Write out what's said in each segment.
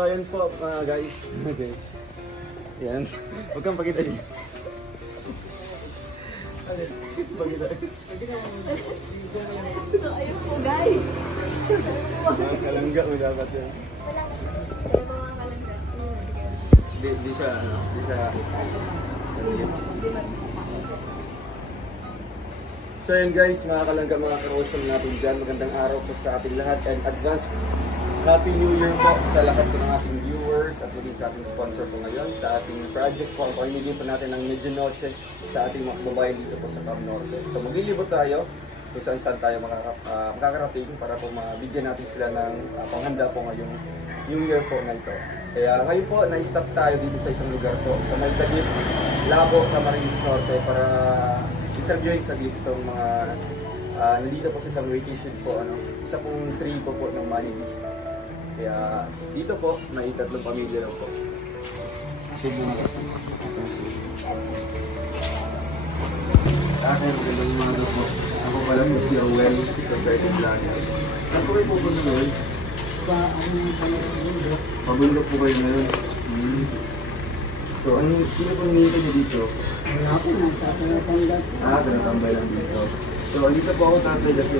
So ayun po guys. Yan. Huwag kang pakita din. Pakita. So ayun po guys. Mga kalangga mo dapat yan. Di siya. So yun guys, mga kalangga, mga karosyal natin dyan. Magandang araw po sa ating lahat and advance Happy New Year po sa lahat po ng ating viewers at maging sa ating sponsor po ngayon sa ating project po. Pamimigay po natin ng Medianoche sa ating mga kababayan dito po sa Cam Norte. So maglilibot tayo kung saan tayo makakarating para po mabigyan natin sila ng panghanda po ngayong New Year po na ito. Kaya ngayon po, na-stop tayo dito sa isang lugar po sa Maltagip, Labo, Camarines Norte para interviewin sa dito itong mga nandito po sa isang vacation po, isa pong trip po ng Malibis. Kaya dito po, may 3 pamilya lang po. Sige mo. Ito sige. Akin, magandang umaga po. Ako pala po si Rowell, sa Garden Planet. Saan po kayo pupunta ngayon? Pabundok po kayo ngayon. So, sino po nangyayin niyo dito? Wala po, nagtatambay. Tinatambay lang dito. So, alisa po ako tatay kasi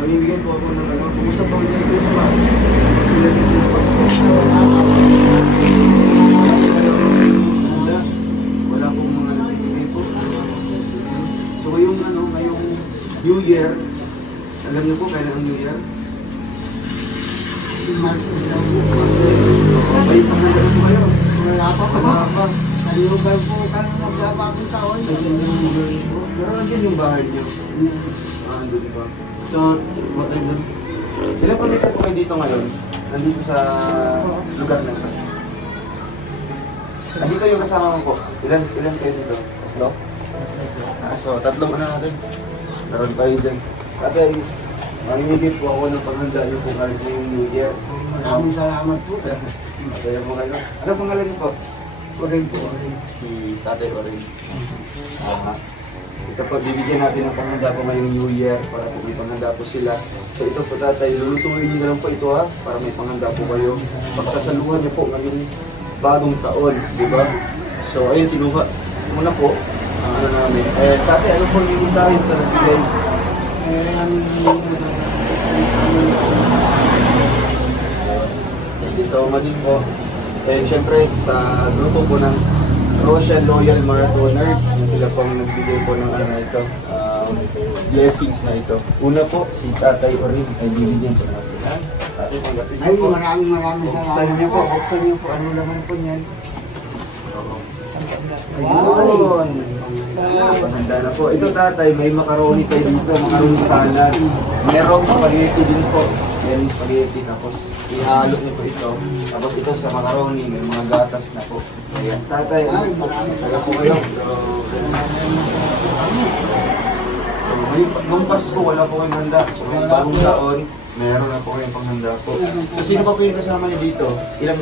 mamimigyan po ako ng kumusta po niya yung Christmas. Sila din yung Pasko. Wala pong mga nagtitigay po. So, ngayong New Year, alam niyo po kailan ang New Year? May pangalan po kayo. Wala pa po. Wala pa. Sa lugar po kami nagsabakong taon. Pero andyan yung bahay niyo. Andun ba? So, what I'm doing? Ilan pa po kayo dito ngayon? Nandito sa lugar na ito. Nandito yung kasama ko. Ilan kayo dito? 3? So, 3 natin. Naroon kayo dyan. Tatay, mamimigay po ako ng panghanda niyo kung kalit mo yung New Year. Maraming salamat po. Masaya po kayo. Ano pangalan niyo po? Oray po. Si Tatay Oray. Ito po, bibigyan natin ng panghanda po ngayong New Year para po may panghanda po sila. So ito po tatay, lulutuin niyo na lang po ito para may panghanda po kayo. Pagkasaluhan niyo po ngayong bagong taon, di ba? So ayun, kinuha muna po ang ano namin. Tatay, ano po yung mensahe sa nagbigay? Thank you so much po. And syempre sa grupo po ng Rochelle Loyal Marathoners na sila po ang nagbigay po ng ito, blessings na ito. Una po, si Tatay Orin ay bibigyan po natin. Tatay, pagdating Ay, po. maraming Buksan niyo po, buksan niyo po. Ano naman po niyan? Ayun! Pahanda na po. Ito tatay, may macaroni kayo dito, macaroni salad. Merong spaghetti din po. Merong spaghetti, tapos ihalo niyo po ito. Tapos ito sa macaroni, may mga gatas na po. Ayan, tatay, saga po kayo. So, nung Pasko, wala po kayong handa. So, ngayong bagong taon, meron na po kayong panghanda po. So, sino pa po yung kasama niyo dito? Ilang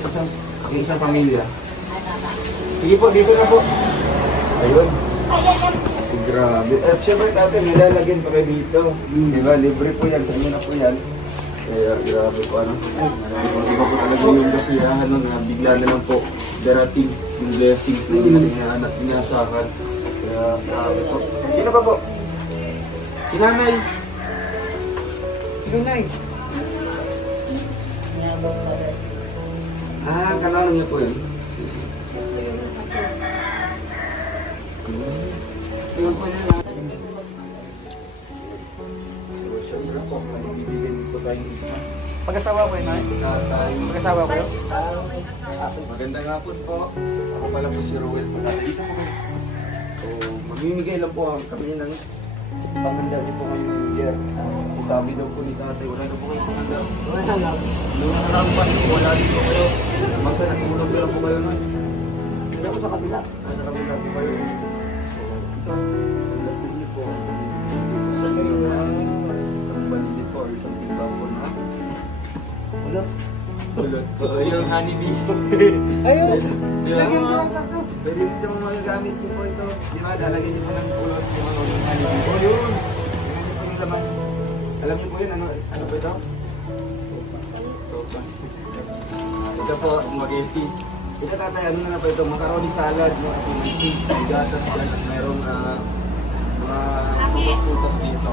isang pamilya? Sige po, dito na po. Ayun. Grabe. At syempre tatay, nilalagyan pa kayo dito. Diba? Libre po yan. Sa inyo na po yan. Kaya grabe po ano. Iba po talaga yung kasiyahan nun. Bigla na lang po darating yung blessings na inasakan. Kaya grabe po. Sino pa po? Si nanay. Si nanay. Kanalo niya po yun. Yung po na lang. So, syempre po, magbibigyan po tayong isa. Pag-asawa ko yun, Nay? Pag-asawa ko yun? Magandang hapon po. Ako pala po si Rowell po. Dito po kayo. So, mamimigay lang po kami ng panghanda niyo po ngayong New Year. Kasi sabi daw po ni tatay, wala na po kayo panghanda. Wala lang. Nung nakaraang pa, wala din po kayo. Basta natulog na lang po kayo nun. Hindi ako sa kabila. Nasa kabila po kayo. So, ito, tulad niyo po. Isang bandit po, isang timbang po na. Wala. Yung honeybee. Ayun! Diba? Lagyan mo lang ako. Pwede rin sa mga magagamit niyo po ito. Di ba? Lalagyan niyo po ng kulot yung honeybee. O yun! Yung laman. Alam niyo po yun, ano ba ito? So, Ito po, spaghetti. Ito tatay, ano na po ito? Macaroni salad, mga cheese, gatas dyan, at mayroong mga putas-putas dito.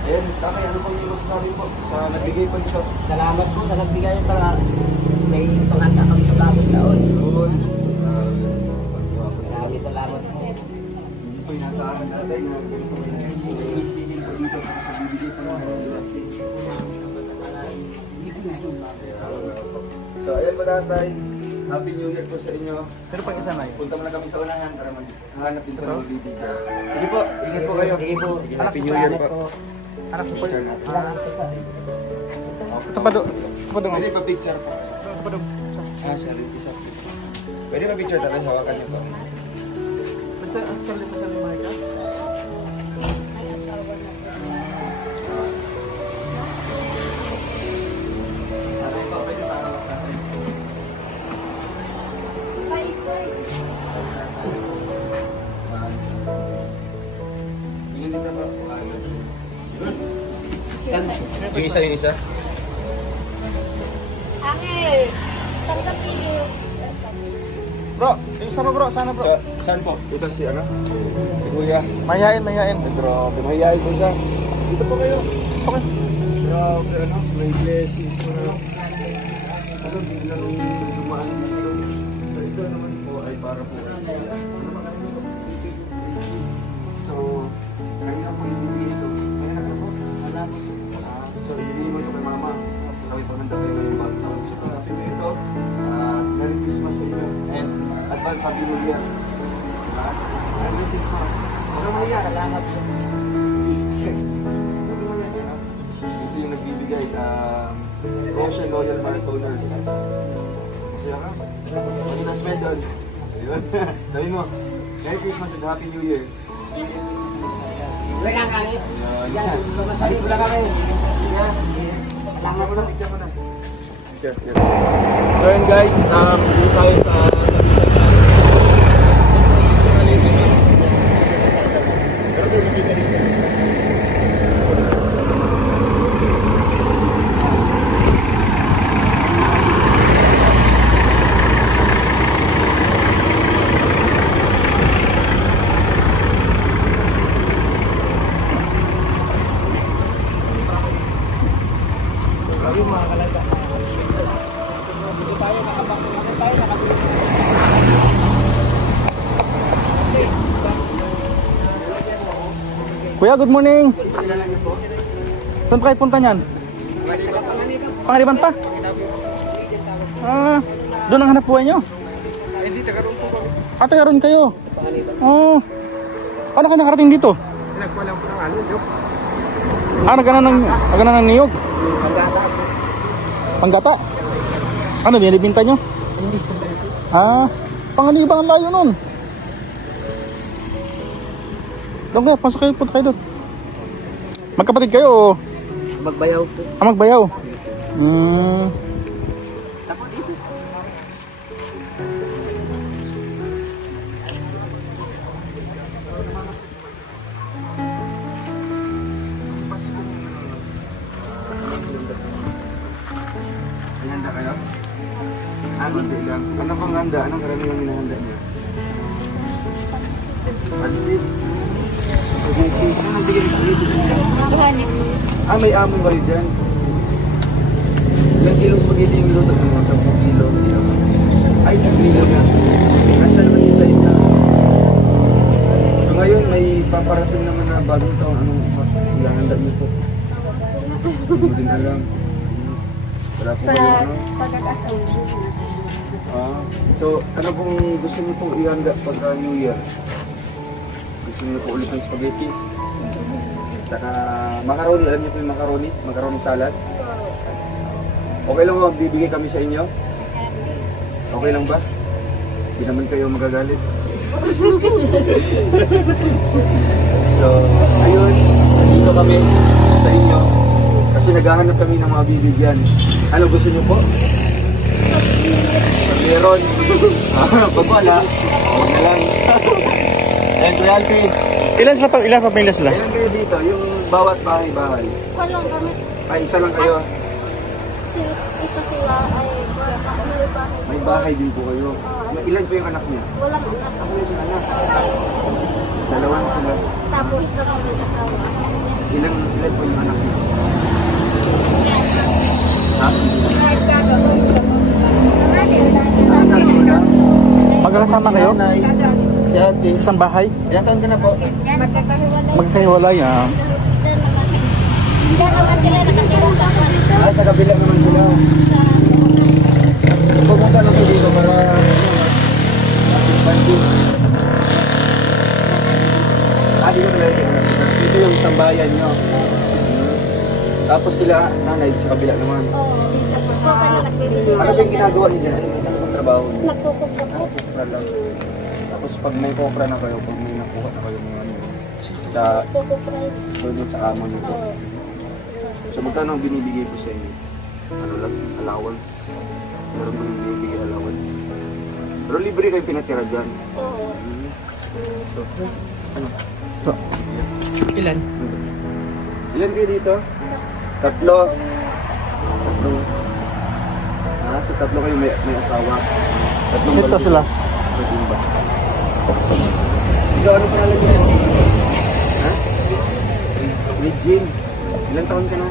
Ayan, tatay, ano pong yung masasabi po sa nagbigay po dito? Salamat po sa nagbigay para may panganda kami sa bagong taon. Yun. Maraming salamat po. Hindi po yung nasa akin tatay na ganito po yung ibigay po dito sa bibigay po ng So, ayan po tatay. Happy New Year po sa inyo. Pero pag isa na yun. Punta muna kami sa unahan para maghanap din po ng bibigyan. Sige po, ingat po kayo. Sige po. Happy New Year po. Anak ko po yun. Salamat po. Ito pa doon. Ito pa doon. Pwede pa picture po. Ito pa doon. Sorry, isa. Pwede pa picture tatay, hawakan niyo po. Basta lima ka. Tatay po, pwede pa hawak tatay. Tingin dito po. Saan? Yung isa? Angel, tanggapin niyo. Bro, yung isa pa bro. Sana bro. Saan po? Ito si ano? Si Kuya. Mahihain. Grabe, mahihayin ko siya. Dito po kayo. Okay. Grabe, ano? May blessings po na. Ano, biglang dumaan dito. So, ito naman po ay para po. So, kanina po yung dito. Kanina po. So, ibigay mo ito kay Mama. Kami po nanda kayo ngayong bagong taon. So, happy na ito. Merry Christmas sa inyo. And advance Happy New Year. Merry Christmas, Mama. Ano mo yan? Salamat po. Ito yung nagbibigay. Ocean Loyal Marathoners. Masaya ka? Magandang smell doon. Ayun. Sabi mo, Merry Christmas and Happy New Year. Wala kang kami. Ayun. Ayos lang kami. Yeah. Picture mo na, picture mo na. Picture. So yun guys, dito tayo sa Kuya, good morning. Saan pa kayo punta niyan? Pangaliban pa? Doon ang hanap buhay nyo? hindi, taga-roon po kami. Taga-roon kayo? Oo. Paano ka nakarating dito? Nagwalang po ng ano, joke. Nagana ng niyog? Panggata? Ano, binibinta nyo? Pangaliban ang layo nun. Doon kayo, pasok kayo, punta kayo doon. Magkapatid kayo o? Magbayaw po. Magbayaw? Handa kayo? Hindi lang. Ano pang handa? Anong karamihan hinahanda niyo? Pansit? Spaghetti? Ano nagbigay ng spaghetti sa inyo? May amoy ba rin dyan? Ilang kilong spaghetti yung niluto mo? 10 kilo? Ay, 1 kilo na. Nasa naman yung sa inyo? So ngayon, may paparating naman na bagong taon. Anong hinahanda niyo po? Hindi mo din alam. Wala po kayo, ano? So, ano pong gusto niyo pong ihanda pagka New Year? Gusto niyo po ulit ng spaghetti? Saka macaroni, alam niyo po yung macaroni? Macaroni salad? Okay lang ba magbibigay kami sa inyo? Okay lang ba? Hindi naman kayo magagalit. So, ayun, dito kami sa inyo. Kasi naghahanap kami ng mga bibigyan. Ano gusto niyo po? Meron. Pag wala, huwag na lang. And reality. Ilan pamilya sila? Ayan kayo dito, yung bawat bahay-bahay. Walang kami. Ay, isa lang kayo. Si kasi ito sila ay may bahay. May bahay din po kayo. Ilan po yung anak niya? Walang anak. Ako yung sila anak. Dalawang sila. Tapos na mag-asawa. Ilan po yung anak niya? Ha? Kahit gagawin ko. Magkakasama kayo? Si ate. Isang bahay? Ilang taon ka na po? Magkakahiwalay. Magkakahiwalay ah. Diyan naman sila nakatira sa kanito. Sa kabila naman sila. Pumunta lang kayo dito para panding. Dito na lang. Dito yung tambayan nyo. Tapos sila, nanay, sa kabila naman. Oo, dito po kami nagbibisita. Ano ba yung ginagawa niyo dyan? Ano bang trabaho niyo? Nagkukupra po. Kopra lang. Tapos pag may kopra na kayo, pag may nakuha na kayo mga ano, sa Nagkukupra. doon sa amo niyo po. Oo. So magkano ang binibigay ko sa inyo? Ano lang? Allowance? Meron mo yung binibigay allowance? Pero libre kayo pinatira dyan. Oo. So, ano? Ilan? Ilan kayo dito? Tatlo. Tatlo. So tatlo kayo may asawa. Tatlong Ito babae. sila. Tatlong ba? Ikaw, ano pangalan niyo? Ha? Regine. Ilan taon ka na?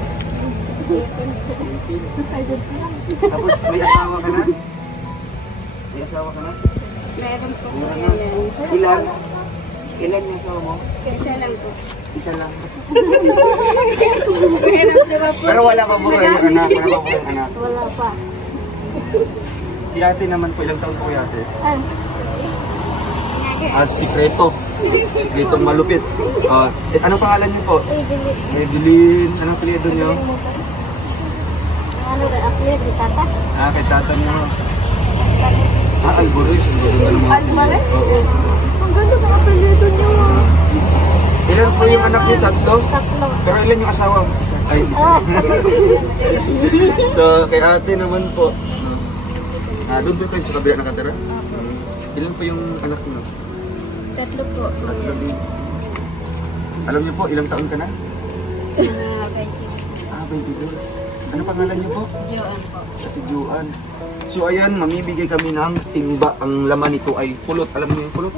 18. Tapos may asawa ka na? May asawa ka na? Meron po. Ilan? Ilan yung asawa mo? Kasi lang po. Isa lang. Pero wala pa po kayong anak. Wala pa po kayong anak. Wala pa. Si ate naman po, ilang taon po yung ate? Sikreto. Sikretong malupit. Anong pangalan niyo po? Evelyn. Anong apelyido niyo? Ano ba? Apelyido di tata? Kay tata niyo. Alvarez. Alvarez? Ang ganda ng apelyido niyo. Ilan po yung anak niyo? Tatlo? Tatlo. Pero ilan yung asawa? Isa. Ay, isa. So, kay ate naman po. Doon po kayo sa kabila nakatira? Ilan po yung anak niyo? Tatlo po. Tatlo din. Alam niyo po, ilang taon ka na? 22. Ano pangalan niyo po? Joan po. Ate Joan. So ayan, mamibigay kami ng timba. Ang laman nito ay pulot. Alam niyo yung pulot?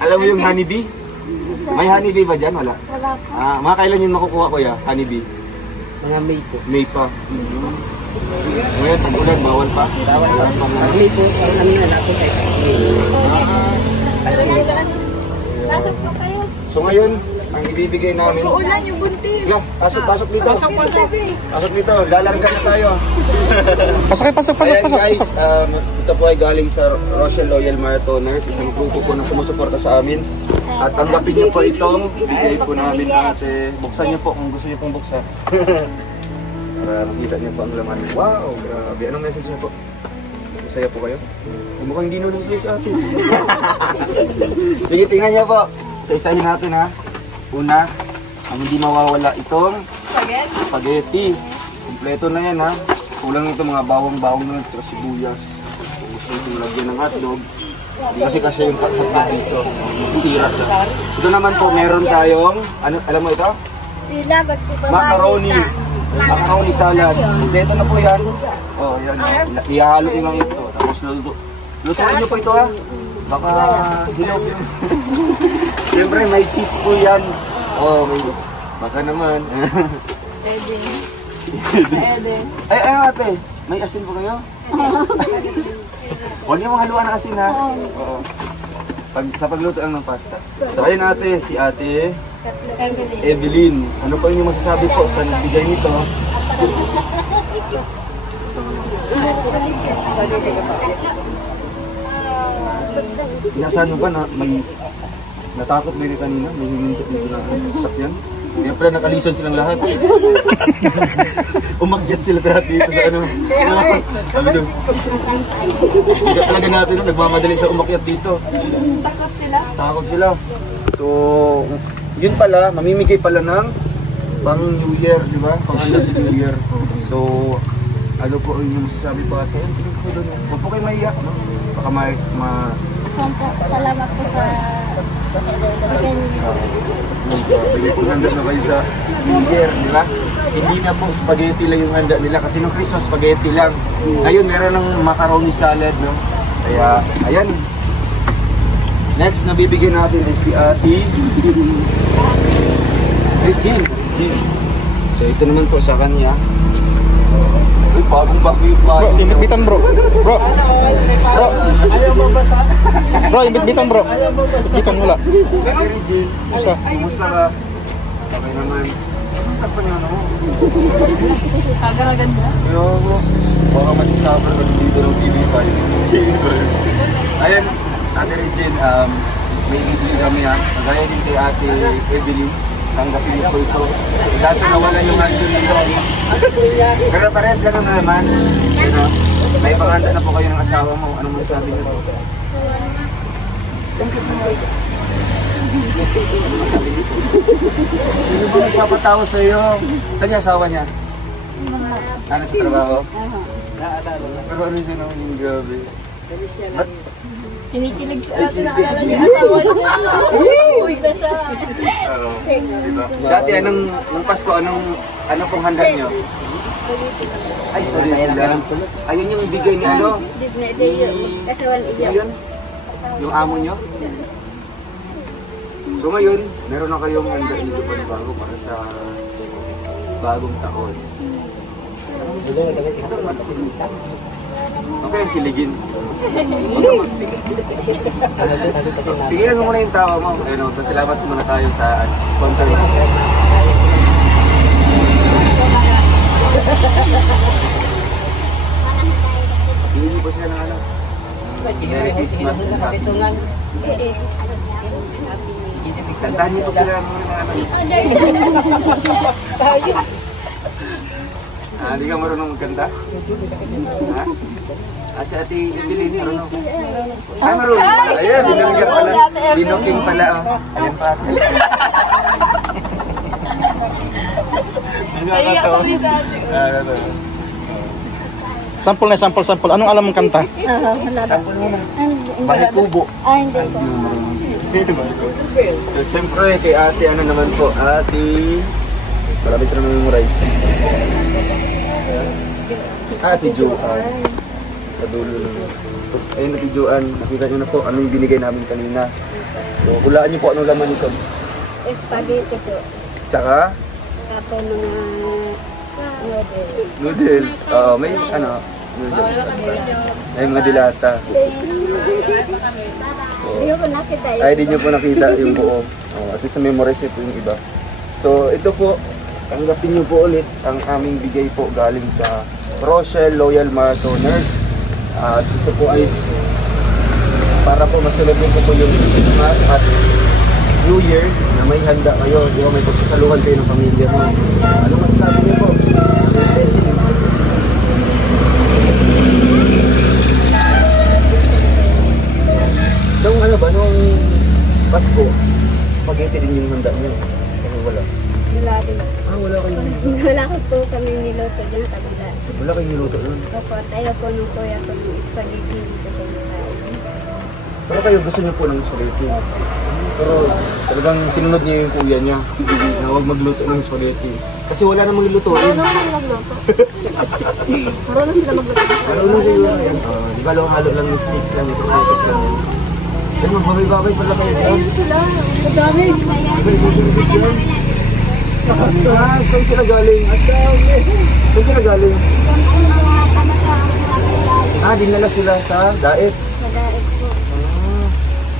Alam mo yung honeybee? May honeybee ba dyan? Wala. Wala po. Mga kailan yun makukuha ko ya? Honeybee? Mga May po. May pa. Ngayon, tag-ulan, bawal pa? Bawal pa. May po, parang ano na natin kayo. Pasok po kayo. So ngayon, ang ibibigay namin... Ulan yung buntis. Pasok dito. Pasok dito, lalarga na tayo. Pasok. Ayan guys, ito po ay galing sa Rochelle Loyal Marathoners, isang grupo po na sumusuporta sa amin. At tanggapin niyo po itong bigay po namin ate. Buksan niyo po kung gusto niyo pong buksan. Para makita niyo po ang laman. Wow, grabe. Anong message niyo po? Masaya po kayo? Mukhang hindi nulong sa atin. Sige, tingnan niyo po. Isa-isahin natin ha. Una, ang hindi mawawala itong spaghetti. Kompleto na yan ha. Kulang ito mga bawang-bawang na ito, sibuyas. Gusto itong lagyan ng hotdog. Hindi kasi yung hotdog dito. Masisira siya. Ito naman po, meron tayong, ano, alam mo ito? Ilagot po ba? Macaroni. Macaroni salad. Kompleto na po yan. Oh, yan. Ihalo nyo lang ito. Tapos lutuin nyo po ito ha. Baka hilaw yun. Siyempre may cheese po yan. Oh, may... Baka naman. Pwede. Ay, ate. May asin po kayo? Huwag niyo haluan ng asin ha. Oo. Sa pagluto lang ng pasta. So ayun ate, si ate Evelyn. Ano pa yung masasabi po sa nagbigay nito? Inasahan mo ba na may natakot ba yun kanina? May hinintot dito na sakyan? Siyempre nakalisan silang lahat. Umakyat sila lahat dito sa ano. Sabi doon, hindi talaga natin nagmamadali sa umakyat dito. Takot sila. So, yun pala, mamimigay pala ng pang New Year, di ba? Pang handa sa New Year. So, ano po yung masasabi po ate? Huwag po kayo maiyak, no? Baka Salamat po sa Handa na kayo sa New Year, di ba? Hindi na po spaghetti lang yung handa nila kasi nung Christmas spaghetti lang. Ngayon meron ng macaroni salad, no? Kaya, ayan. Next na bibigyan natin is si Ate Regine. So ito naman po sa kanya. Uy, bagong bago yung Bro, bago. imbit-bitan bro. Bro. Bro. Ayaw mo basa? Bro, imbit-bitan bro. Ayaw mo basa? Bitan wala. Ate Regine, Isa. kumusta ka? Okay naman. Ano pa niya, no? Kaganda. Yo, baka ma-discover ka dito ng TV5. Ayan, Ate Regine, may ibig kami ha. Magaya din kay Ate Evelyn. Tanggapin niyo po ito. Kaso nawala yung hando nito. Pero parehas lang naman. You know, may panganda na po kayo ng asawa mo. Ano mo sabi niyo po? Sino ba nagpapatawa sa iyo? Saan yung asawa niya? Ano sa trabaho? Pero ano siya naman yung grabe? Ba't? Kinikilig sa atin, naalala niya asawa niya. Uwi na siya. Oo. Diba? Dati, nung Pasko, ano pong handa niyo? Ay, sorry lang. Ayun yung bigay ni ano? Kasi wala Ayun? Yung amo niyo? So ngayon, meron na kayong handa dito pa na bago para sa bagong taon. Okay, kiligin. Pigilan mo muna yung tawa mo. Ayun, pasalamat muna tayo sa sponsor mo. Hindi po siya ng ano. Merry Christmas and Happy New Year. Kantahan niyo po sila ng mga ano. Hindi ka marunong magkanta? Ha? Si Ate Evelyn, marunong. Marunong pala. Ayan, binanggap pala. Binoking pala. Ayan pa. Naiyak tuloy sa atin. Sample. Anong alam mong kanta? Sample mo na. Bakit kubo? Hindi ko. So, siyempre, kay ate, ano naman po, ate, malapit na memorize. Ate Joanne, sa dulo na. Ayun, ate Joanne, nakita nyo na po, anong binigay namin kanina. So, hulaan nyo po anong laman nito. Spaghetti po. Tsaka, Tapos mga noodles. noodles. May ano, noodles. May mga dilata. Hindi ko nakita yun. Ay, di nyo po nakita yung buo. At least na-memorize nyo po yung iba. So, ito po, tanggapin nyo po ulit ang aming bigay po galing sa Rochelle Loyal Marathoners. At ito po ay para po masulog nyo po yung Christmas at New Year na may handa kayo. Di ba, may pagsasaluhan kayo ng pamilya mo. Ano masasabi nyo po? Blessing. Nung ano ba, nung Pasko, spaghetti din yung handa niyo. Kasi wala. Wala din. Wala kayong Wala ko po kami niluto dyan sa kabila. wala kayong niluto nun. Opo, tayo po nung kuya ko ng spaghetti dito sa kain. Pero kayo gusto niyo po ng spaghetti. Pero talagang sinunod niya yung kuya niya na huwag magluto ng spaghetti. Kasi wala namang lulutuin. Marunong magluto. Marunong sila magluto. Marunong siguro yan. Di ba halo lang mix lang, mix lang. Ay, magbabay-babay pala kayo doon. Ayun sila. Madami. Saan sila galing? Saan sila galing? Dinala sila sa daet. Sa daig po.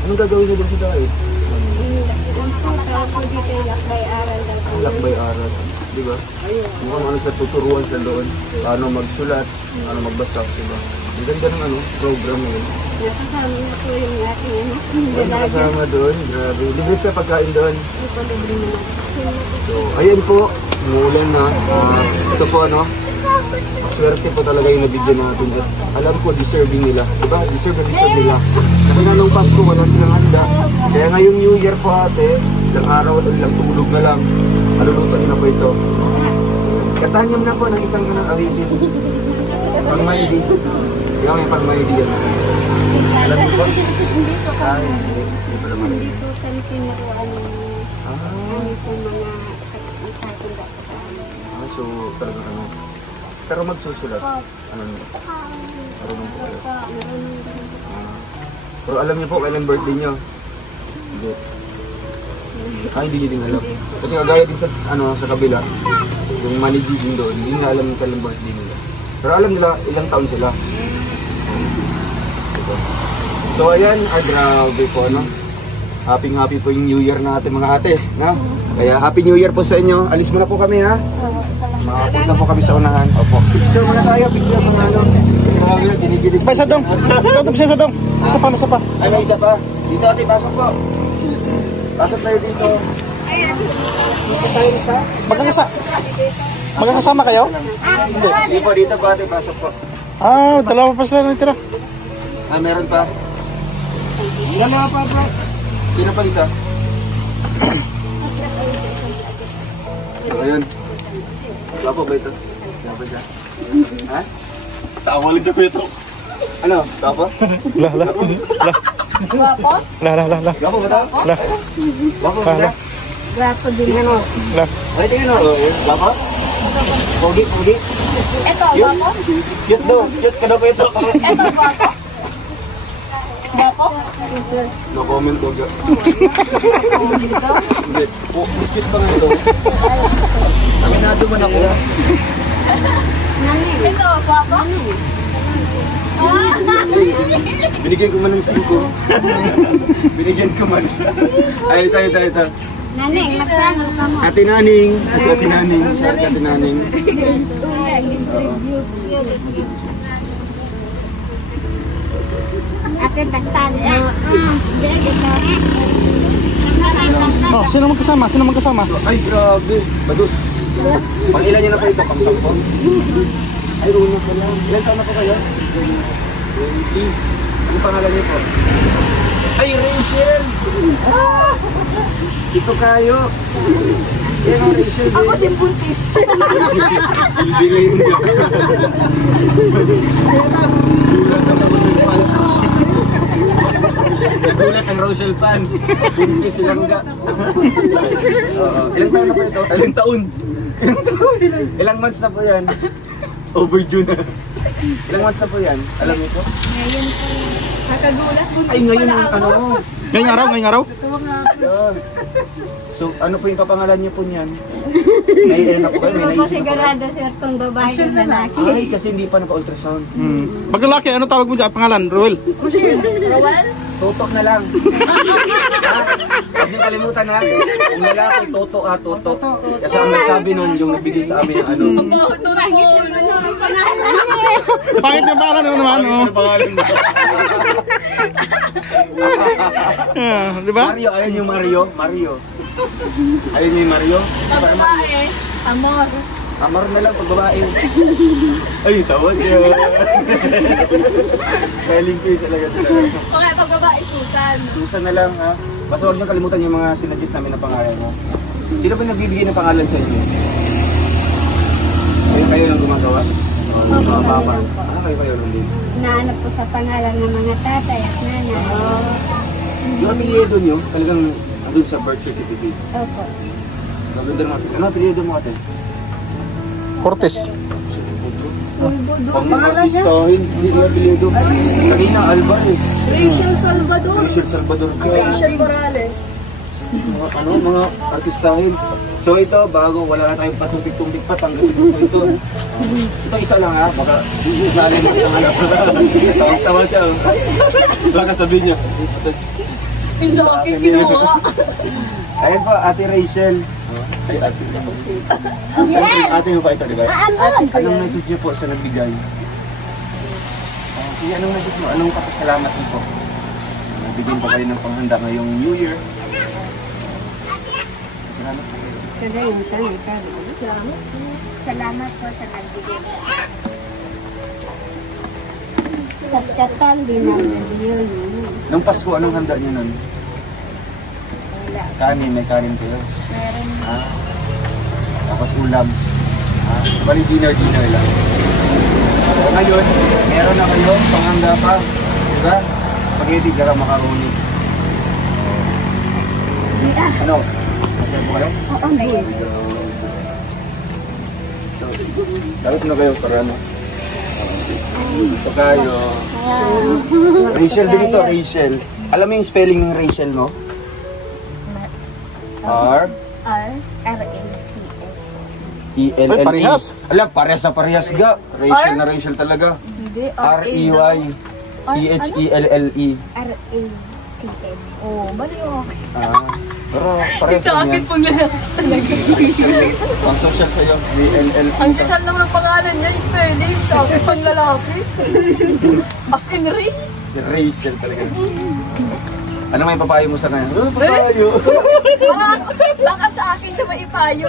Anong gagawin nyo doon sa daet? Ako dito yung lakbay aral daw po. Lakbay aral. Di ba? Mukhang ano sa tuturuan sa doon. Paano magsulat, paano magbasa. Di ba? Ang ganda ng ano, program na yun. Nakasama na po yung ating ano. Ay, nakasama doon. Grabe. Libre sa pagkain doon. Ito libre naman. So, ayun po. Umuulan na. Ito po ano. Maswerte po talaga yung nabigyan natin. At alam ko, deserving nila. Diba? Deserve nila. Kasi nga nung Pasko, wala silang handa. Kaya ngayong New Year po ate, ilang araw at ilang tulog na lang. Malulutuin na po ito. Kantahan niyo na po ng isang ganang awigin. Pang-maidi. Kaya may pang-maidi yan. Alam mo po? Hindi po Ah, kami. hindi pa naman. Hindi po kami tinuruan ng Ah, ano po mga katunda po sa amin. so talaga ano. Pero magsusulat. Po, Ano niyo? Marunong po kayo. po, marunong din po. Pero alam niyo po kailan birthday niyo? Hindi. Hindi niyo din alam. Kasi kagaya din sa, sa kabila, yung manager din doon, hindi nila alam yung kailan birthday nila. Pero alam nila ilang taon sila. Diba? So ayan, grabe po, no? Happy po yung New Year natin mga ate, no? Kaya Happy New Year po sa inyo. Alis muna po kami, ha? Makapunta po kami sa unahan. Opo. Picture muna tayo, picture mga tinigilig. Pa isa dong. Ito isa dong. Isa pa, isa pa. Ay, may isa pa. Dito ate, pasok po. Pasok tayo dito. Dito tayo isa. Magkakasama kayo? Hindi po, dito po ate, pasok po. Ah, dalawa pa sila natira. Ah, meron pa. Dalawa pa, bro. Sino pa isa? So, ayun. Wala po ba ito? Wala pa siya. Ha? Tawa lang siya kuya to. Ano? Tawa? La. Guwapo? La. Gapo ba ito? La. Gapo ba ito? Guwapo din ano. La. Ay, tingin o. Gapo? Pogi. Ito, Yun. guwapo? Cute daw. Cute ka daw po ito. Ito, guwapo? Guwapo? No comment ko. Hindi. Oh, mas cute pa nga ito. Aminado mo na ko. Ito, guwapo? Binigyan ko man ng 5. Binigyan ko man. Ay, ito. Naning, magkano ka mo? Ate Naning. Kasi Ate Naning. Sorry, Ate Naning. Ate, tagtag. Oh, sino magkasama? Ay, grabe. Badus. Pang ilan niyo na po ito? Pang 10? Ay, una pa lang. Ilan taon na po kayo? 20. Ano pangalan niyo po? Ay, Rachel! Ah! Ito kayo. Yan o, Rachel. Ako din buntis. Hindi na yun. Nagulat ang Rochelle fans. Buntis silang ga. Ilang taon na po ito? Ilang taon? Ilang months na po yan? Overdue na. Ilang months na po yan? Alam niyo po? Ngayon po. Nakagulat. Ay, ngayon ang ano. Ngayong araw? Yeah. So, ano po yung papangalan niyo po niyan? Naiilan na po kayo? May Hindi po naisip na po kayo? sigurado sir kung babae o lalaki. Ay, kasi hindi pa napa-ultrasound. Pag lalaki, ano tawag mo dyan? Pangalan, Ruel. Rowel? Totok na lang. Ha? Huwag niyo kalimutan ha. Kung lalaki, totok. Kasi ang nagsabi nun, yung nagbigay sa amin ng ano. Pangit yung pangalan naman, oh. Ano pangalan mo? Di ba? Mario, ayun yung Mario. Ayun yung Mario. Babae. Amor. Amar na lang pag babae. Ay, tawad niya. Smelling face talaga sila. Okay, pag babae, Susan. Susan na lang ha. Basta huwag niyo kalimutan yung mga sinadjust namin na pangalan mo. Sino ba nagbibigay ng pangalan sa inyo? Kayo lang gumagawa? O yung mga papa? Kayo lang din. Naanap po sa pangalan ng mga tatay at nanay. Yung apelyido niyo, talagang andun sa birth certificate. Opo. Gaganda natin. Ano apelyido mo ate? Cortez. Pang mga artistahin, hindi yung apelyido. Kanina, Alvarez. Rachel Salvador. Rachel Salvador. Rachel Morales. Mga artistahin. So ito, bago wala na tayong patumpik-tumpik pa, tanggapin ko ito. Ito isa lang ha, baka sali mo yung anak. Tawag-tawa siya. Baka sabihin niya. Isa aking ginawa. Ayun po, Ate Rachel. Ay, ate. Ate mo pa ito, di ba? Anong message niyo po sa nagbigay? Sige, anong message mo? Anong pasasalamat niyo po? Nagbigyan pa kayo ng panghanda ngayong New Year. Salamat po kayo. Salamat po sa nagbigay. Katal din ang yun. Nung Pasko, anong handa niyo nun? Kanin, may kanin kayo. Meron Tapos ulam. Bali dinner lang. So ngayon, meron na kayo panghanda pa. Diba? spaghetti tsaka macaroni. Ano? Masaya po kayo? Oo, hindi. Dapat na kayo para ano? Ito kayo. Rachel din ito, Rachel. Alam mo yung spelling ng Rachel, no? R R-R-A-C-H. E-L-L-A. Ay, parehas. Alam, parehas na parehas ga. Rachel na Rachel talaga. Hindi, R-E-Y C-H-E-L-L-E. R-A-C-H. Oh, bali yung okay. Pero parehas Sa lang akin yan. pong lalaki. Ang social sa'yo, B-L-L-E. Ang social naman ang pangalan niya, spelling. Sa akin pang lalaki. As in Ray. Rachel talaga. Ano may papayo mo sa kanya? Papayo! Baka sa akin siya may ipayo.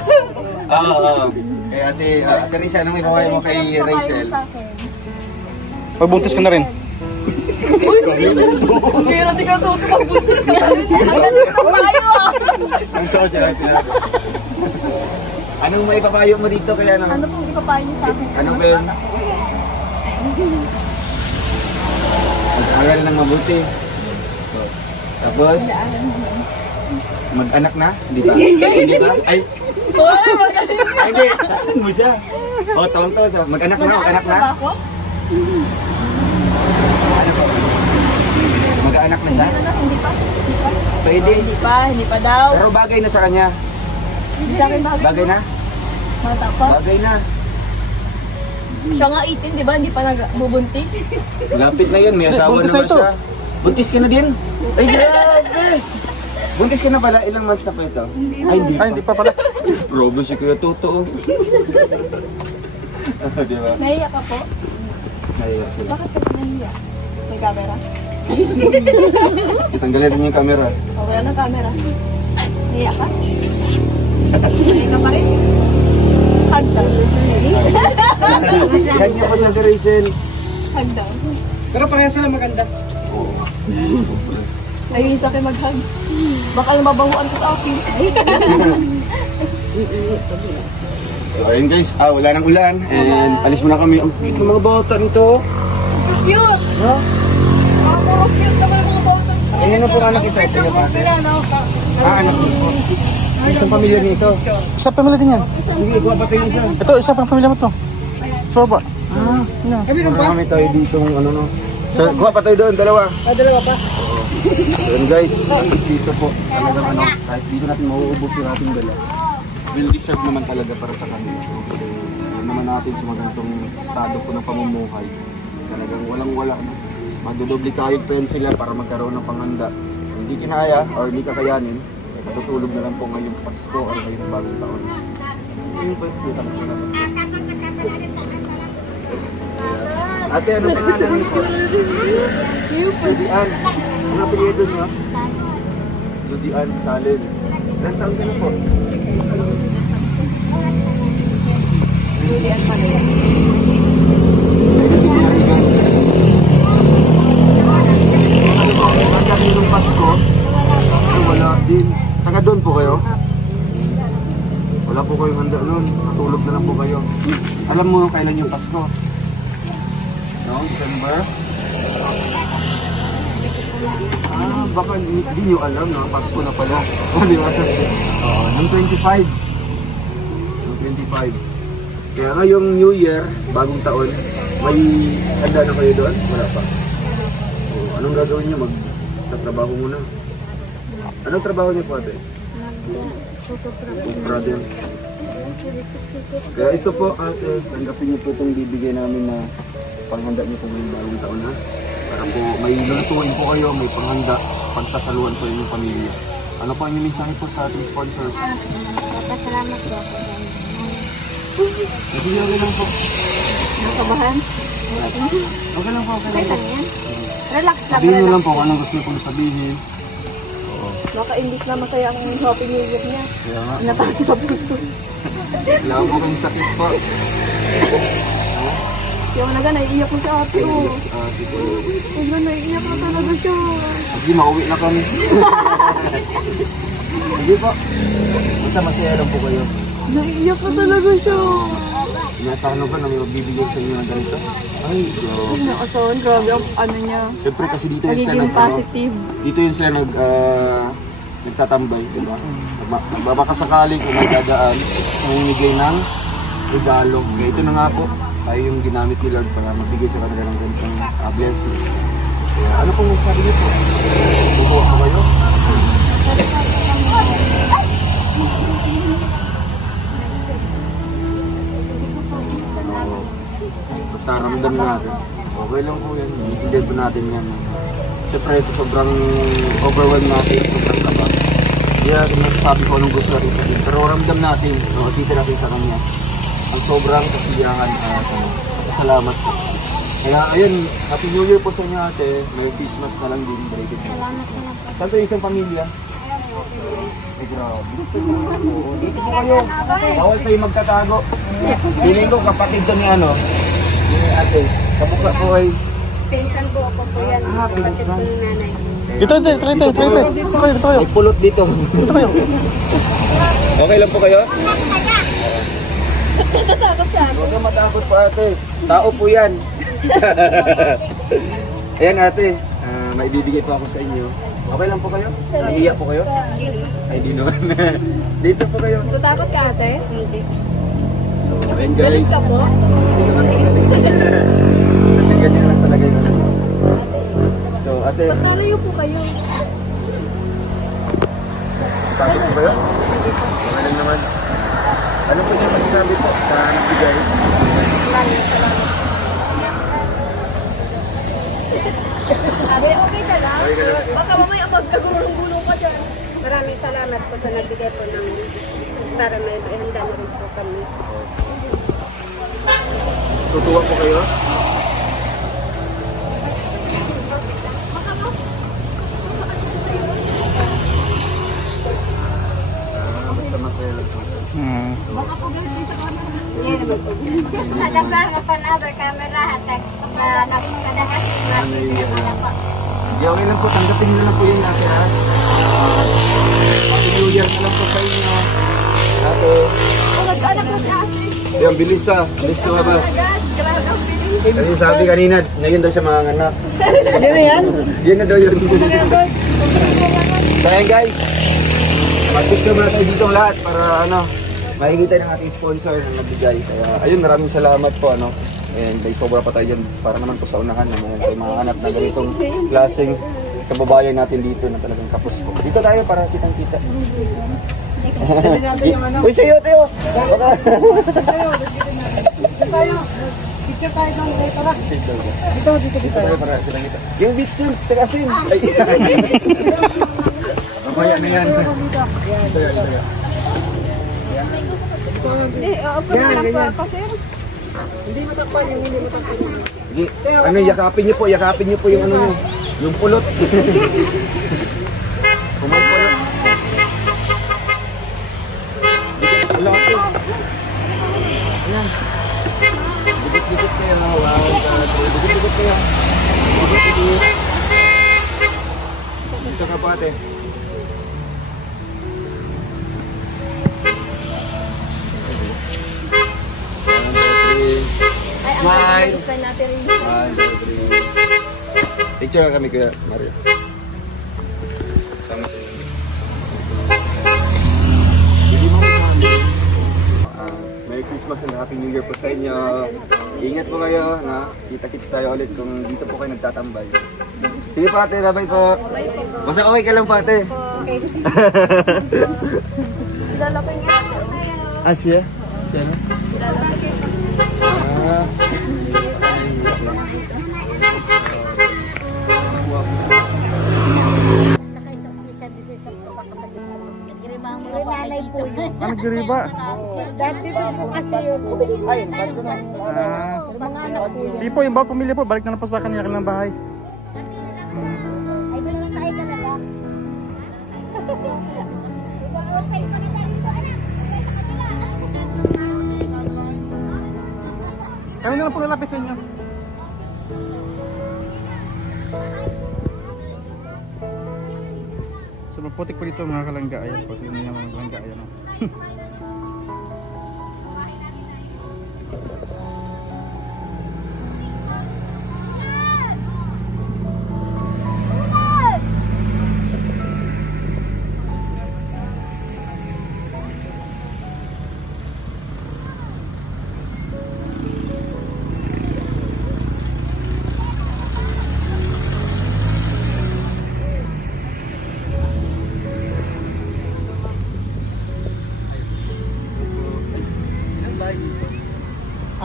Oo. Kay ate Rachel, ano may papayo mo kay Rachel? Pagbuntis ka na rin. Ang hira si Katuto, magbuntis ka pa rin. Ang ganda ng payo ah. Ang tawa si ate. Anong may papayo mo dito kaya naman? Ano pong ipapayo niyo sa akin? Ano ba yun? Mag-aral ng mabuti. Tapos, mag-anak na? Hindi ba? Hindi ba? Ay, Hoy, magaling. ay, hindi. Tahan mo siya. O, tawang-tawa siya. Mag-anak na? Mag-anak na? Ba ako? Ano pa? Mag-anak na siya? Ano, hindi pa? Pwede. Hindi pa daw. Pero bagay na sa kanya. Hindi sa akin bagay. Bagay na? Mata pa. Bagay na. Siya nga 18, di ba? Hindi pa nagbubuntis. Lapit na yun. May asawa Buntis naman na ito. siya. Buntis ka na din? Ay, grabe! Buntis ka na pala? Ilang months na pa ito? Ay, hindi Ay, hindi pa pala. Grabe si Kuya Toto. Di ba? Nahiya ka po? Nahiya sila. Bakit ka nahiya? May camera? Itanggalin niyo yung camera. O, wala na camera. Nahiya ka? Nahiya ka pa rin? Hug daw. Yan niyo po sa Rachel. Hug daw. Pero parehas sila maganda. Ayun sa akin mag-hug. Baka mabahuan ko sa akin. So ayun guys, wala nang ulan. And alis muna kami. Ang cute ng mga bata nito. Cute! Ha? Ang cute naman ang mga bata. Ayun na po anak ito. Ito yung bata. Anak ko po. Isang pamilya nito. Isa pamilya din yan. Sige, kuha pa tayo isa. Ito, isa pang pamilya mo to. So ba? Yan. Kami tayo dito ng ano no. So, kuha pa tayo doon, dalawa. Dalawa pa. Ayun guys, dito po. Talagang ano, kahit dito natin mauubos yung ating dala. Well deserved naman talaga para sa kanila. Alam naman natin sa mga ganitong estado po ng pamumuhay. Talagang walang-wala. Magdodoble kahit pa yun sila para magkaroon ng panghanda. Kung hindi kinaya or hindi kakayanin, matutulog na lang po ngayong Pasko or ngayong bagong taon. Yung Pasko, tapos na Pasko. Ate, ano pangalan niyo po? Judian. Ano apelyido niyo? Judian Salin. Ilan taon ka na po? Julian pa rin. Ano po, pagdating ng Pasko, ay wala din. Taga doon po kayo? Wala po kayong handa noon. Natulog na lang po kayo. Alam mo kailan yung Pasko? No? December? Baka hindi nyo alam na Pasko na pala. Di ba? Yung 25. Yung 25. Kaya ngayong New Year, bagong taon, may handa na kayo doon? Wala pa. Anong gagawin nyo? Magtatrabaho muna. Anong trabaho niyo po ate? Brother. Kaya ito po ate, tanggapin niyo po itong bibigay namin na panghanda niyo po ngayong bagong taon ha. Para po may lulutuin po kayo, may panghanda, pagsasaluhan po inyong pamilya. Ano po ang inyong mensahe po sa ating sponsors? Salamat po ako. Sige, okay lang po. Nakabahan? Okay lang po, okay lang po. Relax lang. Sabihin nyo lang po kung anong gusto niyo pong sabihin. Baka imbis na masaya ang Happy New Year niya. Kaya nga, Natake sa puso. wala po kayong sakit po. Yung naga, naiiyak ko sa ate ko. Ate po. Huwag na, naiiyak na talaga siya. Sige, mauwi na kami. Sige po. Basta masaya lang po kayo. Naiiyak na talaga siya. Inasahan mo ba na may magbibigay sa inyo ng ganito? Ay, grabe. Nakasawan, grabe ang ano niya. Siyempre kasi dito yung sila Nagiging positive. dito yung sila nagtatambay, di ba? Baka sakali kung may dadaan, namimigay ng regalo. Kaya ito na nga po, ay yung ginamit ni Lord para magbigay sa kanila ng ganitong blessing. Kaya ano pong sabi niyo po? Bubuha ko kayo? Basta ramdam natin. Okay lang po yan. Hindi po natin yan. Siyempre sa sobrang overwhelmed natin, sobrang kapag. Hindi natin masasabi ko anong gusto natin sabihin. Pero ramdam natin, nakakita natin sa kanya. Ang sobrang kasiyahan at salamat po. Kaya ayun, Happy New Year po sa inyo ate. May Christmas na lang din. Salamat po. Saan sa isang pamilya? Ay, grabe. Oo, dito po kayo. Bawal kayo magtatago. Feeling ko kapatid ko ni ano, ni ate. Kapukla po ay... Pinsan po ako po yan. Kapatid ko ng nanay. Dito kayo. May pulot dito. Dito kayo. Okay lang po kayo? Natatakot siya. Huwag kang matakot po ate. Tao po yan. Ayan ate, may bibigay po ako sa inyo. Okay lang po kayo? Nahiya po kayo? Ay di naman. Dito po kayo. Natatakot ka ate? Hindi. So, ayan Galit guys. ka po? Kasi ganyan lang talaga yun. So ate, Pagkalayo po kayo. takot po kayo? Okay lang naman. Ano po yung magsasabi po sa nagbigay? Sabi, okay ka lang. Baka mamaya magkagulong-gulong ka dyan. Maraming salamat po sa nagbigay po ng para may handa na rin po kami. Tutuwa po kayo? Basta masaya lang po. Ada pa another camera hatag lapit ka dahat Hindi, okay lang po. Tanggapin nyo lang po yun ate ha. Happy New Year na lang po sa inyo. Ate. Nag-anak ko si ate. Yung bilis ha. Bilis na ba? Grabe ang bilis. Kasi sabi kanina, ngayon daw siya mga anak. Yan na yan? Yan na daw yun. So ayan guys. Mag-picture muna tayo dito lahat para ano, makikita ng ating sponsor na nagbigay. Kaya ayun, maraming salamat po ano. And may sobra pa tayo dyan para naman po sa unahan na may mga anak na ganitong klaseng kababayan natin dito na talagang kapos po. Dito tayo para kitang-kita. Uy, sa'yo, Teo! Picture tayo ng tara. Dito tayo para kitang-kita. Yung bitsin, tsaka asin! Ay! Mamaya na yan. Open na lang po ako, sir. Hindi matakpan yung hindi matakpan. Sige, ano, yakapin niyo po yung ano nyo. Yung pulot. Kumang pulot. Wala ka po. Ayan. Dikit-dikit kayo. Wow, dikit-dikit kayo. Dikit-dikit. Dito ka po ate. Ay, ang ganda natin rin. Picture kami Kuya Mario. Sama sila. Hindi mo Merry Christmas and Happy New Year po sa inyo. Ingat po kayo na kita-kits tayo ulit kung dito po kayo nagtatambay. Sige po ate, bye-bye po. Basta okay ka lang po ate. Okay. Ilalapin niya ako. Ah, siya? Siya na? Ah. nanay po yun. Ano giriba? Dati doon po kasi yun. Ay, Pasko na. Mga anak po yun. Sige po, yung bawat pamilya po, balik na lang po sa kanilang bahay. Ay, doon tayo talaga. Kami na lang po lalapit sa inyo. So maputik po dito mga kalangga. Ayan po, tingnan niyo mga kalangga. Ayan o.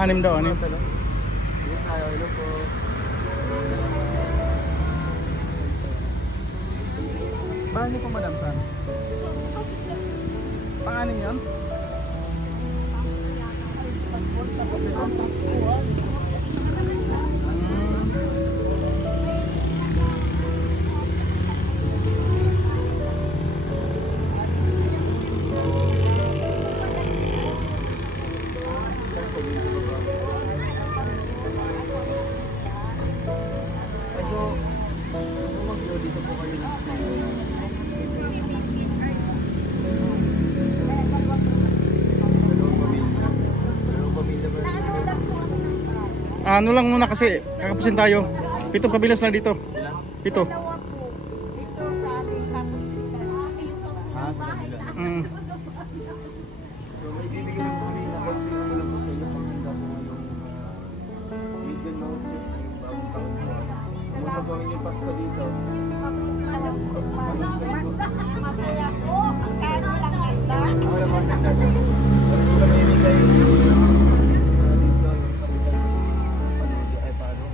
6 daw, 6. Yan tayo, hello po. Paano po madam saan? Pang-6 yun? Ano lang muna kasi kakapusin tayo. 7 pabilas lang dito. 7. Sa kabila. Mm. So may bibigyan lang kami na konti na lang po sa inyo pag handa po yung video notes yung bagong taon po. Kung ano po yung Pasko dito. Masaya po. Kaya lang ganda. Wala po ang ganda po. Wala po kami ibigay dito yung ay paano?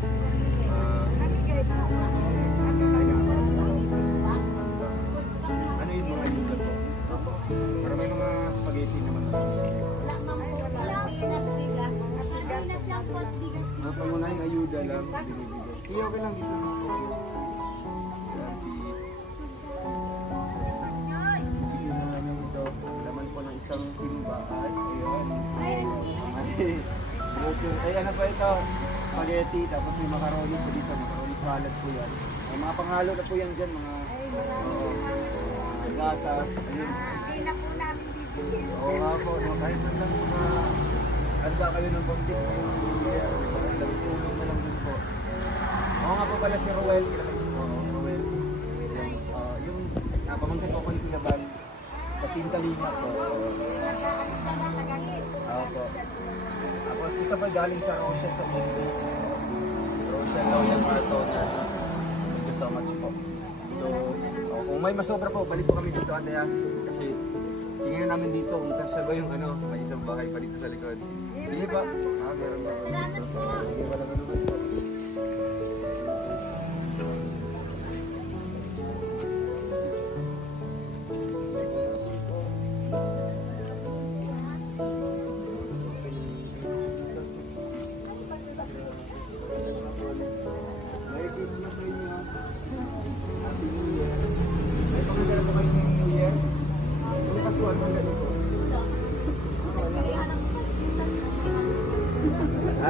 Ano yung mga ayuda po? Para may mga spaghetti naman. Pangunahing ayuda lang binibigay. Sige, okay lang dito na po. Bigyan na namin ito. Laman po ng isang timba. Ayun. Ay, ano pa ito? Spaghetti, tapos may macaroni po dito. Macaroni salad po yan. May mga panghalo na po yan dyan. Mga gatas. Ayun. Hindi na po namin bibigyan. Oo nga po. Kahit man lang mga handa kayo ng bangkit. Tulong na lang din po. Oo nga po pala si Roel. Roel. Yung pamangkin ko ni Pinabal. Sa Pintalina po. Opo. Tapos ito pa galing sa Rochelle to Rochelle Loyal Marathoners. Thank you so much po. So, kung may masobra po, balik po kami dito ate ha. Kasi tingnan namin dito kung kasya ba yung ano, may isang bahay pa dito sa likod. Sige pa. Meron ba? Sige, wala ba naman po. Merry Christmas sa inyo. Happy New Year. May pagkakala po kayo ng New Year? May kasuhan ng ganito.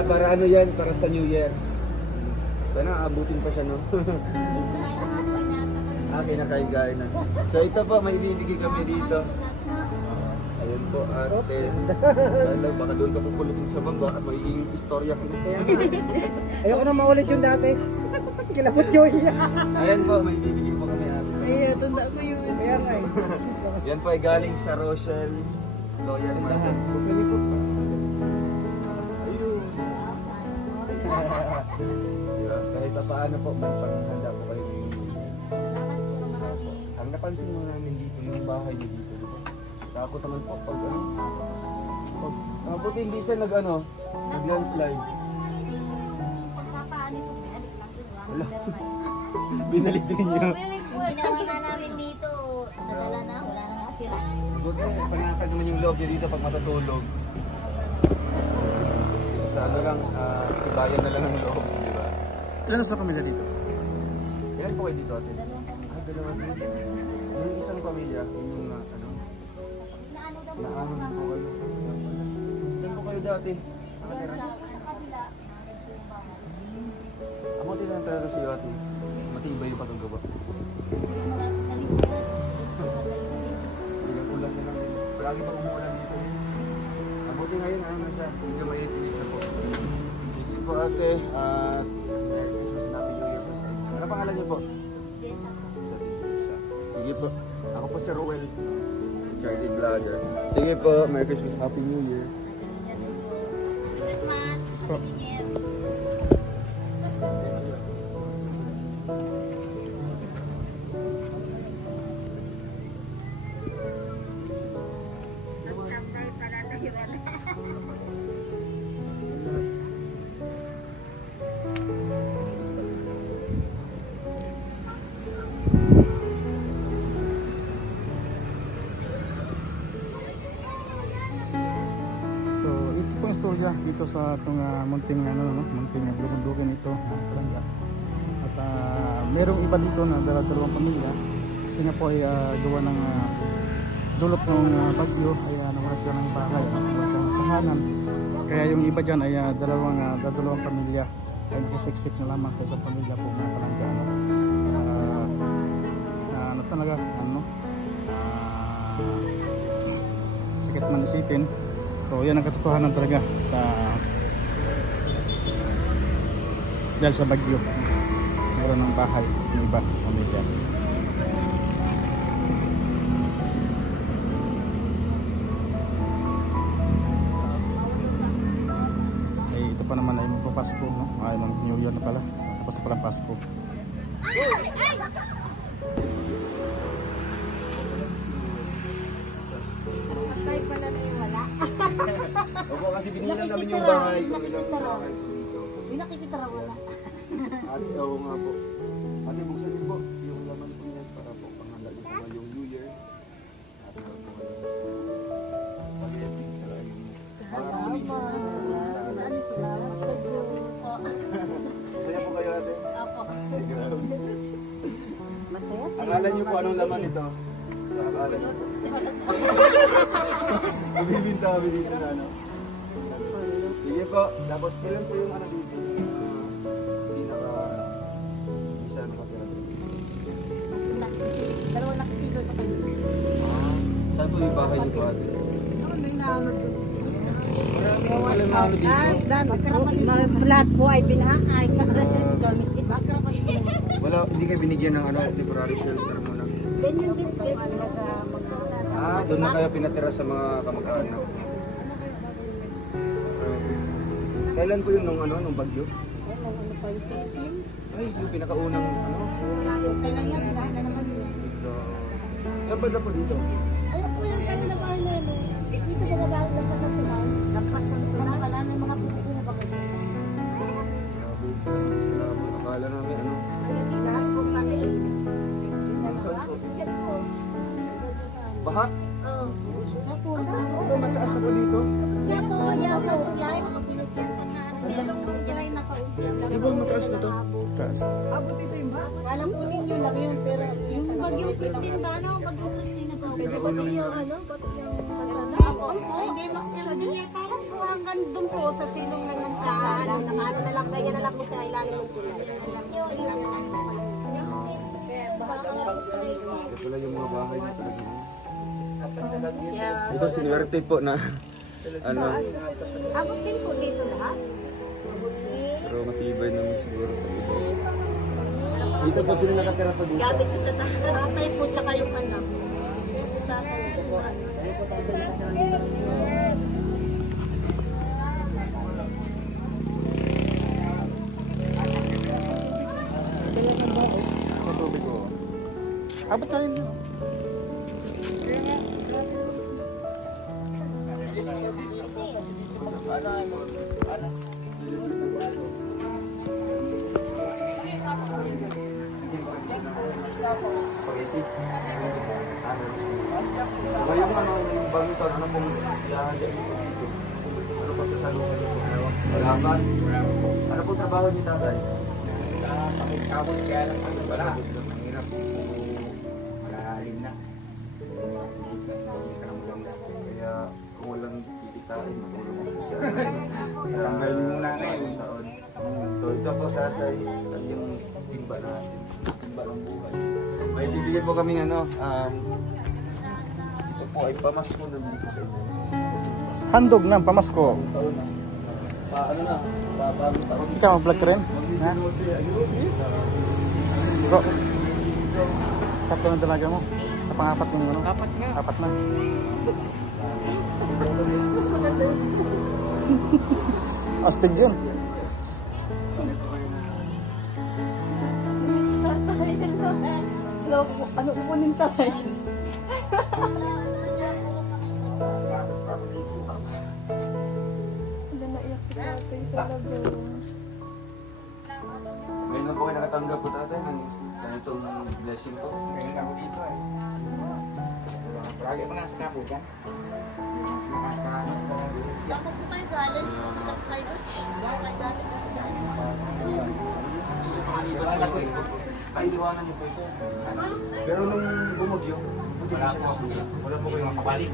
Para ano yan? Para sa New Year. Sana abutin pa siya, no? Kinakain na. So ito po, may ibibigay kami dito. Ayun po, ate. Kala, baka doon ka pupulutin sa baba at magiging istorya ko. Ayoko na maulit yung dati. Kilapot Joy. Ayan po, may ibibigay po kami ate. Ay, tanda ko yun. Kaya nga eh. Yan po ay galing sa Rochelle Loyal Marathons. Buksan niyo po. Ayun. Diba? Kahit pa paano po, may paghahanda po kayo. Ang napansin mo namin dito, yung bahay niyo dito, diba? Takot naman po pag ano. Buti hindi siya nag-landslide. Wala. Binalik din niyo. Ginawa na namin dito. Nadala na, wala na nakatira. Buti, panakad naman yung loob niya dito pag matutulog. Sa ano lang, ibayan na lang ang loob, di ba? Ilan sa pamilya dito? Ilan po kayo dito, ate? Dalawa din. Yung isang pamilya, yung naamon po kayo. Saan po kayo dati? Nakatira? Ako tinatara sa iyo, ate. Matibay yung patong gawa. Ulan na lang din. Palagi pa umuulan dito. Mabuti ngayon, ano siya? Hindi mainit-init na po. Sige po, ate. At Merry Christmas and Happy New Year po sa inyo. Ano pangalan niyo po? Sige po. Ako po si Roel. Si Charlie Vlogger. Sige po. Merry Christmas, Happy New Year. Christmas. Po. pamilya dito sa itong munting munting bundugin ito na Kalangga. At merong iba dito na dalawang pamilya kasi nga po ay gawa ng dulot ng bagyo ay nawala sila ng bahay, nawala sila ng tahanan. Kaya yung iba dyan ay dalawang pamilya ay nakisiksik na lamang sa isang pamilya po na Kalangga. Ano talaga, sikit man isipin. So yan ang katotohanan talaga dahil sa bagyo wala ng bahay ng iba pamilya. Ito pa naman ay magpapasko, no? Ay mag-New Year na pala, tapos na pala Pasko. Patay pala na yung wala. Opo, kasi binilang namin yung bahay. Hindi nakikita raw wala. Ate, oo nga po. Ate, buksan din po yung laman po yan para po panghanda niyo po yung New Year. At spaghetti, tsaka yung Ano sila? Sa Diyos. Masaya po kayo, ate? Apo. Ay, grabe. Masaya? Akala niyo po anong laman ito? So, akala niyo po. Bibinta kami dito na, ano? Sige po. Tapos kailan po yung ano dito? Hindi siya nakapira dito. Dalawang nakipiso sa kanya. Saan po yung bahay niyo po, ate? Ako na inaano doon. Marami po alam na ano dito. Lahat po ay binahay. Wala, hindi kayo binigyan ng ano, temporary shelter mo na. Ganyan din po. Doon na kayo pinatira sa mga kamag-anak. Kailan po yun nung bagyo? Ay, yung pinakaunang ano? Kailan yan, lahat na naman yun. Dito. Saan ba na po dito? Alam po yung kanya na bahay na yun. Dito ka na dahil lang sa tunay. Lampas sa tunay. Wala na yung mga pupupo na bagay. Salamat. Akala namin ano? Lahat po kami. Saan po? Baha? Oo. Ito, mataas ako dito. Kaya po, kaya po, kaya po, pinagyan pa na silong kaya nakaugyan. Di ba mataas na to? Taas. Alam po ninyo lang yun, pero yung bagyong Christine ba, ano? Bagyong Christine na to. Pwede ba yung ano? Pati yung kasana? Ako, hindi hindi. Parang po hanggang doon po sa silong lang ng saan. Ano na lang, ganyan na lang po sa ilalim ng tulay. Ito pala yung mga bahay na talaga. Ito sinuwerte po na ano. Abot din po dito lahat. Pero matibay naman siguro. Dito po sila nakatira pa dito. Gamit ko sa tatay po, tsaka yung anak. Sa tubig ko. Abot ka rin yun. Spaghetti. Ngayong ano, yung bagong taon, ano pong iahanda dito? Ano po sa salungan dito? Salamat. Ano po trabaho niyo, tatay? Pakikabot kaya lang ano wala. Mahirap po. Malalim na. Kaya kung walang kikitain, matulong ako sa Tambay muna ngayon. taon. So ito po, tatay, sa yung timba natin. Timba ng buhay. May bibigyan po kami ano, ito po ay pamasko na dito sa inyo. Handog ng pamasko. Taon na. Ano na, bagong taon. Ikaw mag-vlog ka rin? Ha? Bro, tatlo na dalaga mo. Sa pang-apat yung ano? Apat nga. Apat na. Astig yun. Ano kukunin tatay? Ngayon na po kayo nakatanggap po, tatay, ng ganitong blessing po. Ngayon ako dito eh. Lagi pa nga sa kapo dyan. Saan po kayo galing? Kayo galing? Wala ko ito. Pailiwanan niyo po ito. Pero nung bumagyo, hindi Wala siya po. nasugat. Wala po kayong makabalik.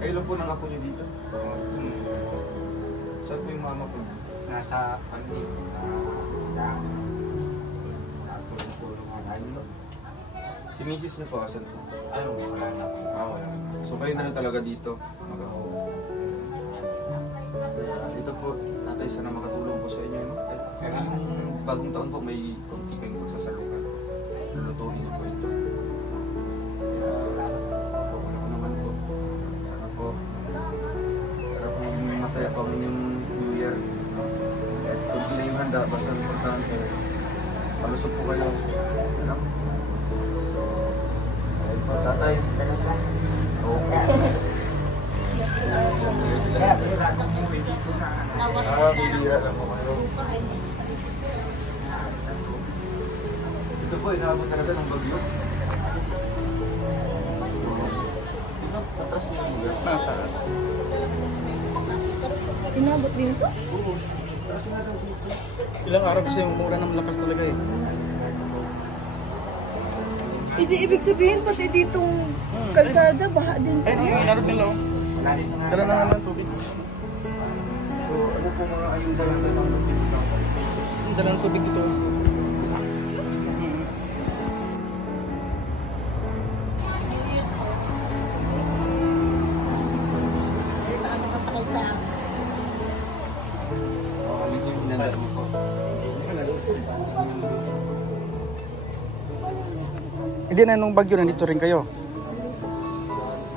Kayo lang po ng apo niyo dito? Saan po yung mama po? Nasa pandi. Natulong-tulong nga tayo. Si Mrs. niyo po, asan po? Ano, wala na po. Wala. So kayo na lang talaga dito, mag-apo. Ito po, tatay, sana makatulong po sa inyo. No? Kahit yung bagong taon po, may konti kayong pagsasalukan. Lulutuin niyo po ito. Kaya, wala ko naman po. Sana po maging masaya po ang inyong New Year. Kahit kunti na yung handa, basta importante. Palusok po kayo. Ano? So, ayun po, tatay. Bibira lang po kayo. Ito po, inaabot talaga ng bagyo. Ito, patas na yung lugar. Mataas. Inabot din ito? Oo, taas na daw dito. Ilang araw kasi yung mura ng lakas talaga eh. Hindi ibig sabihin pati ditong kalsada baha din. Ay, inarap nila oh. Wala dito nga. Dala na nga ng tubig. So, ano po mga ayuda lang na mga nagpipitaw? Dala ng tubig dito. Dito kami sa takay sa Alin yung nandar mo po? Hindi na nung bagyo, nandito rin kayo.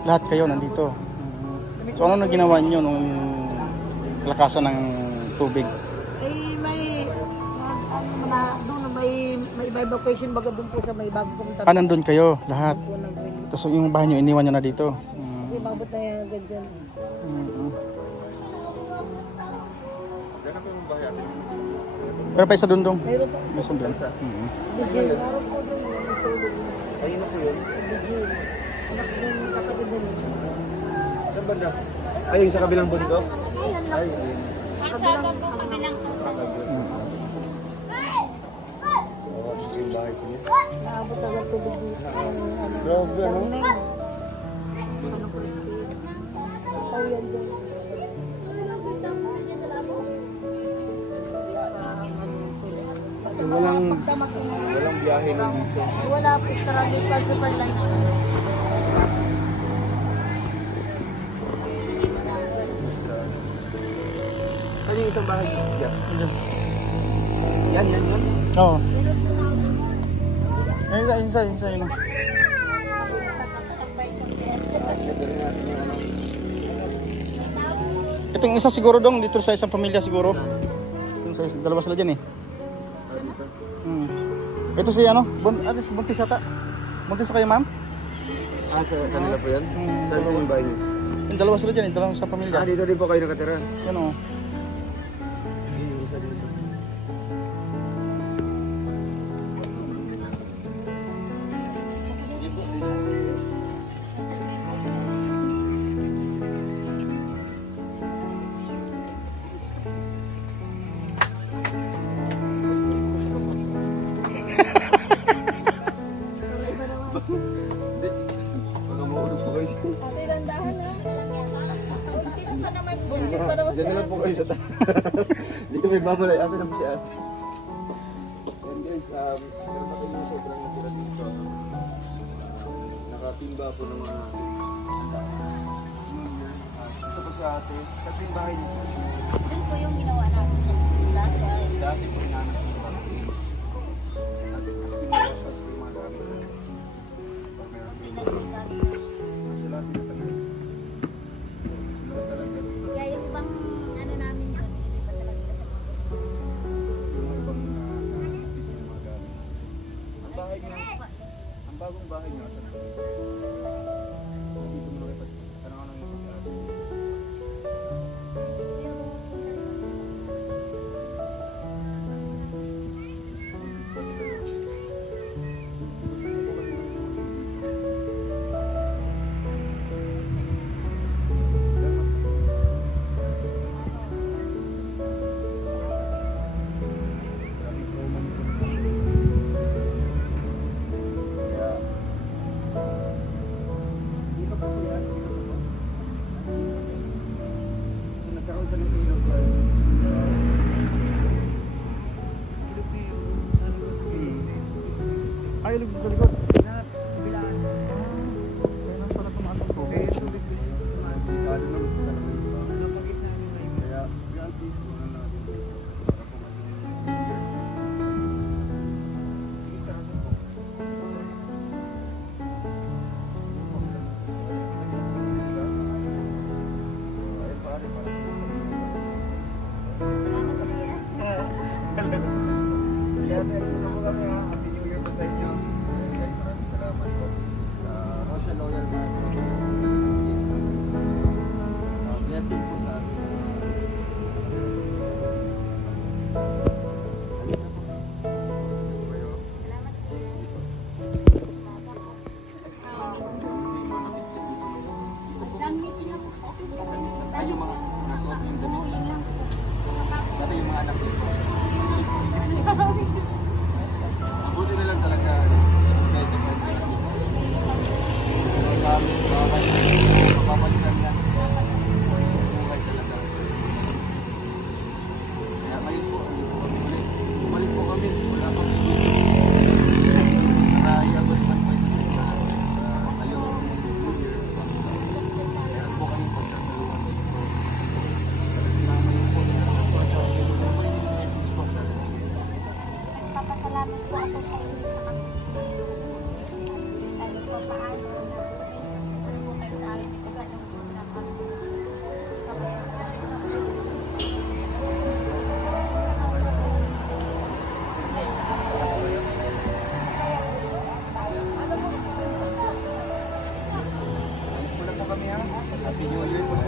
Lahat kayo nandito. So ano na ginawa niyo nung kalakasan ng tubig? ay may doon may evacuation baga doon po sa may bago pumunta. Ah, nandun kayo lahat. Po ng rain. Tapos yung bahay niyo, iniwan niyo na dito. Kasi mabot na yan agad dyan. Gano'n po yung bahay atin? Pero pa isa doon dong. Mayroon po. Gusto doon. Bigil. Meron po doon. Ayun na po yun. Bigil. Anak doon kapatid din. Saan banda? Ay, yung sa kabilang bundok? Ay, ayun. Pasada po kami lang po. Oo, ito yung bahay ko niya. Naabot agad tubig dito. Grabe, ano? Ano po speed. Oh, yan doon. Walang biyahe na dito. Wala po struggle pa super line. Ano yung isang bahay dito? Yan, yan, yan. Oo. Yung isa yun. Ito yung isa siguro dong, dito sa isang pamilya siguro. Yung sa dalawa sila dyan eh. Ito si ano, buntis ata. Buntis kayo ma'am? Ah, sa kanila po yan? Saan sa yung bahay niyo? Yung dalawa sila dyan, yung dalawa sa pamilya. Ah, dito rin po kayo nakatira. Yan o. Yung isa dito. Baka maulog po kayo. Diyan na lang po kayo sa taas. Hindi kami babalay. Asa na po si ate? Yan guys, meron pa kayo sobrang natira dito. Nakatimba po ng mga gusto ko si ate. Sa timbahay niyo. Doon po yung ginawa namin. Dati po inanak ng bahay. Dati mas pinarasas ko yung mga gamit. Meron din. Sila tinatanggal. Sila talaga. Kaya yung bang ano namin yun, hindi pa talaga sa mga Yung mga ibang nakakapit yung mga gamit. Ang bahay niya, ang bagong bahay niya, saan na? Hindi ko nakipag, ano ka nang ipag-ate? Ay, likod sa likod. Bilaan. Kailan pala tumaas ko? Kaya tubig din. Delikado naman po talaga ito. Napagit namin may Kaya, yan please, muna natin dito. Para po maging sige kaso po. Ay, pare, parang sa Kaya next na po kami ha. Happy New Year po sa inyo. Guys, maraming salamat po sa Rochelle Loyal Man. Blessing po sa ating Gamitin lang po. ay yung mga nasuot yung damit. Dati yung mga anak dito. Mabuti na lang talaga. Mapapalitan na. Buhay talaga. Kaya ngayon po, bumalik po kami. Wala pang siguro. Nakaiabot man po ito sa inyo. Ngayong New Year. Meron po kami pagkasaluhan dito. Sinama yun po. Ano po yung message po sa Papasalamat po ako sa inyo sa kahit pa paano po kayo sa akin ito ganun Wala po kami ha. Happy New Year po sa